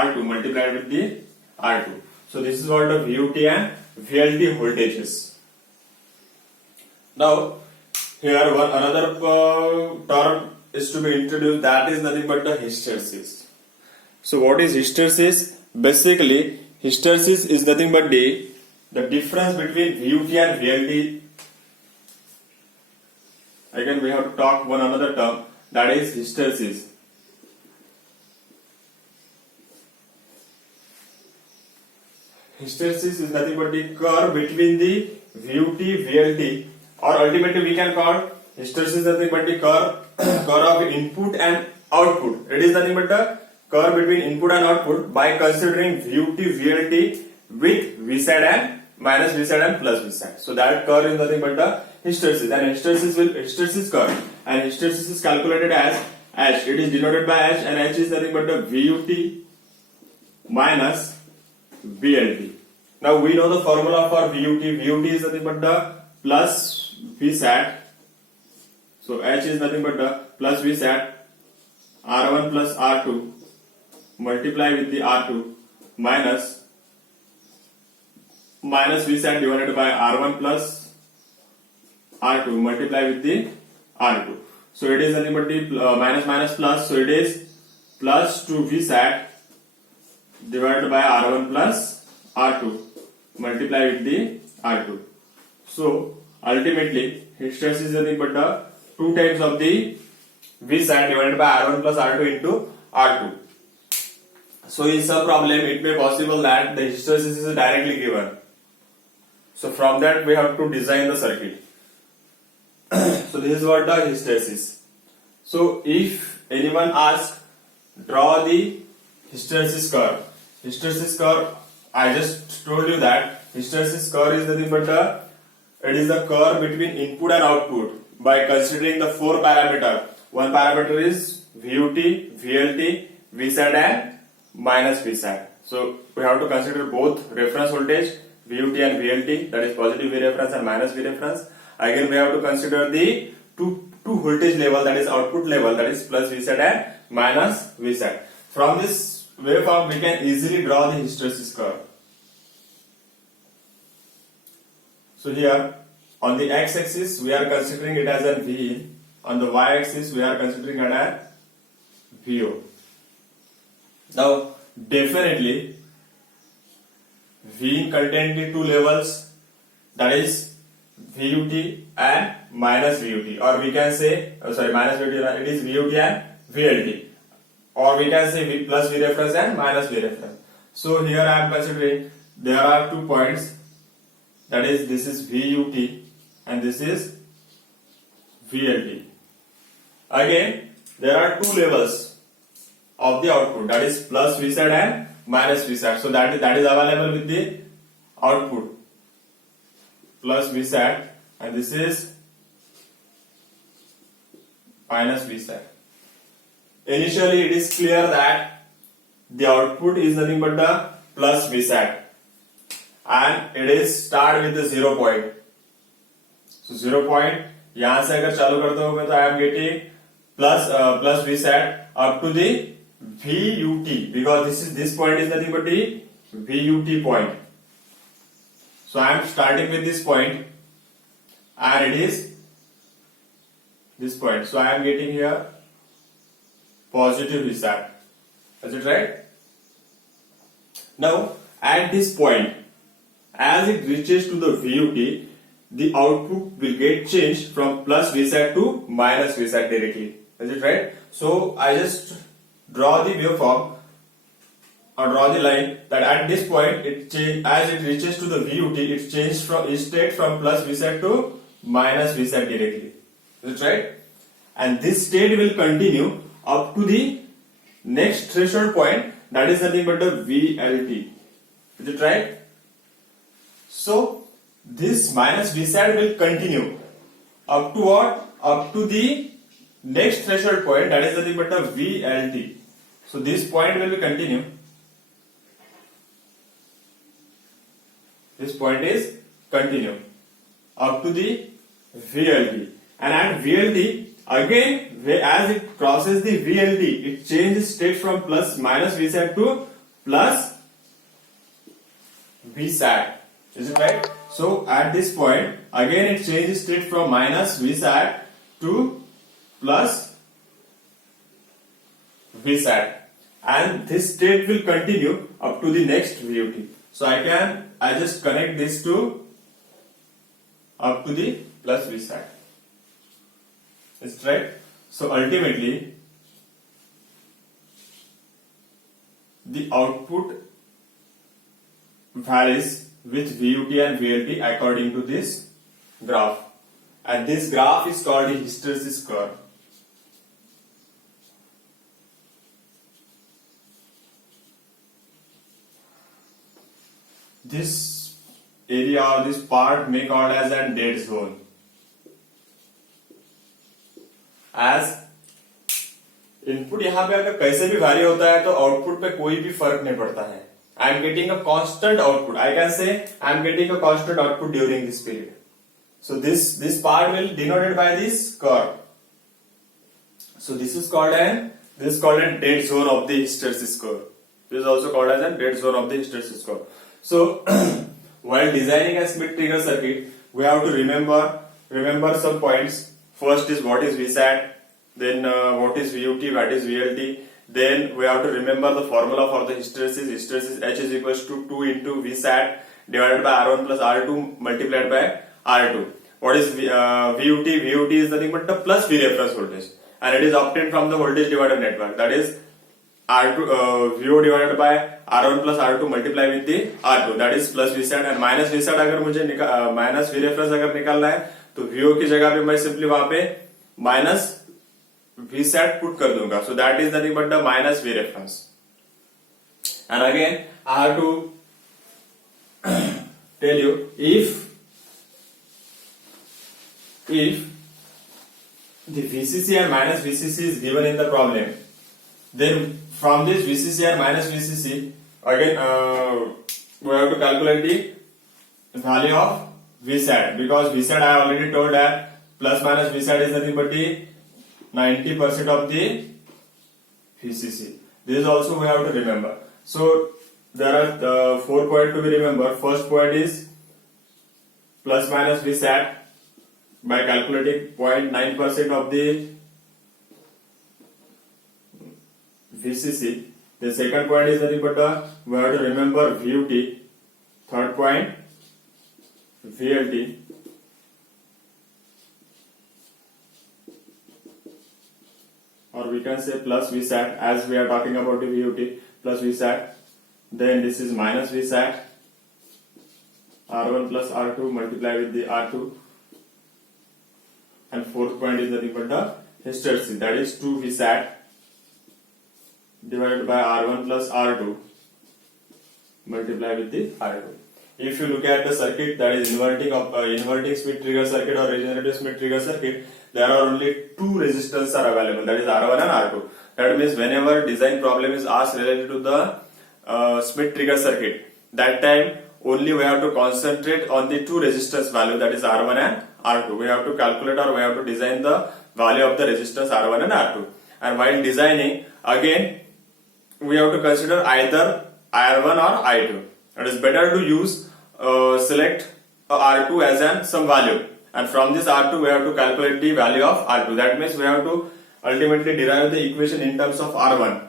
R2 multiplied with the R2. So this is what the VUT and VLT voltages. Now here another term is to be introduced, that is nothing but the hysteresis. So what is hysteresis? Basically hysteresis is nothing but the difference between VUT and VLT. Again we have to talk one another term, that is hysteresis. Hysteresis is nothing but the curve between the VUT, VLT, or ultimately we can call hysteresis nothing but the curve of input and output. It is nothing but the curve between input and output by considering VUT, VLT with VSAT and minus VSAT and plus VSAT. So that curve is nothing but the hysteresis, and hysteresis curve, and hysteresis is calculated as H. It is denoted by H, and H is nothing but the VUT minus VLT. Now we know the formula for VUT. VUT is nothing but the plus VSAT. So H is nothing but the plus VSAT R1 plus R2 multiply with the R2 minus VSAT divided by R1 plus R2 multiply with the R2. So it is nothing but the minus plus. So it is plus 2 VSAT divided by R1 plus R2 multiply with the R2. So ultimately hysteresis is nothing but the 2 times of the VSAT divided by R1 plus R2 into R2. So in some problem it may possible that the hysteresis is directly given. So from that we have to design the circuit. So this is what the hysteresis. So if anyone asks, draw the hysteresis curve. Hysteresis curve, I just told you that hysteresis curve is nothing but it is the curve between input and output by considering the 4 parameter. One parameter is VUT, VLT, VSAT and minus VSAT. So we have to consider both reference voltage VUT and VLT, that is positive V reference and minus V reference. Again we have to consider the two voltage level, that is output level, that is plus VSAT and minus VSAT. From this waveform we can easily draw the hysteresis curve. So here on the x-axis we are considering it as a V, on the y-axis we are considering it as VO. Now definitely V contain the 2 levels, that is VUT and minus VUT, or we can say minus VUT, it is VUT and VLT, or we can say V plus V reference and minus V reference. So here I am considering there are 2 points, that is this is VUT and this is VLT. Again there are 2 levels of the output, that is plus VSAT and minus VSAT. So that is available with the output plus VSAT, and this is minus VSAT. Initially it is clear that the output is nothing but the plus VSAT, and it is start with the 0 point. So 0 point, यहाँ से अगर चालू करते हो तो I am getting plus VSAT up to the VUT, because this point is nothing but the VUT point. So I am starting with this point and it is this point. So I am getting here positive VSAT. Is it right? Now at this point, as it reaches to the VUT, the output will get changed from plus VSAT to minus VSAT directly. Is it right? So I just draw the waveform or draw the line that at this point as it reaches to the VUT, it changes from state from plus VSAT to minus VSAT directly. Is it right? And this state will continue up to the next threshold point, that is nothing but the VLT. Is it right? So this minus VSAT will continue up to what? Up to the next threshold point, that is nothing but the VLT. So this point will continue. This point is continue up to the VLT, and at VLT again as it crosses the VLT, it changes state from plus minus VSAT to plus Vsat. Is it right? So at this point, again it changes state from minus Vsat to plus Vsat, and this state will continue up to the next VUT. So I just connect this to up to the plus Vsat. Is it right? So ultimately, the output varies with VUT and VLT according to this graph, and this graph is called the hysteresis curve. This area or this part may called as a dead zone, as input यहाँ पे अगर कैसे भी vary होता है तो output पे कोई भी फर्क नहीं पड़ता है. I am getting a constant output. I can say I am getting a constant output during this period. So this part will denoted by this curve. So this is called an dead zone of the hysteresis curve. This is also called as an dead zone of the hysteresis curve. So while designing a Schmidt trigger circuit, we have to remember some points. First is what is Vsat, then what is VUT, what is VLT. Then we have to remember the formula for the hysteresis. Hysteresis H is equals to 2 into Vsat divided by R1 plus R2 multiplied by R2. What is VUT? VUT is nothing but the plus V reference voltage, and it is obtained from the voltage divider network. That is R2 VO divided by R1 plus R2 multiply with the R2, that is plus Vsat. and minus Vsat अगर मुझे minus V reference अगर निकालना है तो VO की जगह पे मैं सिंपली वहां पे माइनस Vsat पुट कर दूंगा. So that is nothing but the minus V reference. And again I have to tell you, if the VCC and minus VCC is given in the problem, then from this VCC and minus VCC, again we have to calculate the value of Vsat, because Vsat I already told that plus minus Vsat is nothing but the 90% of the VCC. This also we have to remember. So there are 4 points to be remembered. First point is plus minus Vsat by calculating 0.9% of the VCC. The second point is nothing but we have to remember VUT. Third point VLT. Or we can say plus Vsat, as we are talking about the VUT, plus Vsat. Then this is minus Vsat. R1 plus R2 multiply with the R2. And fourth point is nothing but the hysteresis, that is 2 Vsat divided by R1 plus R2 multiply with the R2. If you look at the circuit, that is inverting Schmidt trigger circuit or regenerative Schmidt trigger circuit, there are only 2 resistors are available, that is R1 and R2. That means whenever design problem is asked related to the Schmidt trigger circuit, that time only we have to concentrate on the 2 resistors value, that is R1 and R2. We have to calculate or we have to design the value of the resistors R1 and R2. And while designing, again we have to consider either R1 or I2. It is better to use select R2 as some value, and from this R2 we have to calculate the value of R2. That means we have to ultimately derive the equation in terms of R1,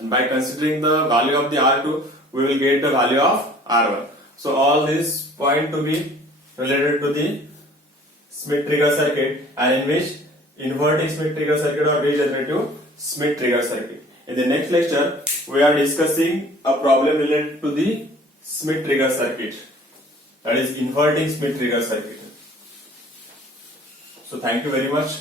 and by considering the value of the R2 we will get the value of R1. So all these point to be related to the Schmidt trigger circuit, and in which inverting Schmidt trigger circuit or regenerative Schmidt trigger circuit. In the next lecture, we are discussing a problem related to the Schmidt trigger circuit, that is inverting Schmidt trigger circuit. So thank you very much.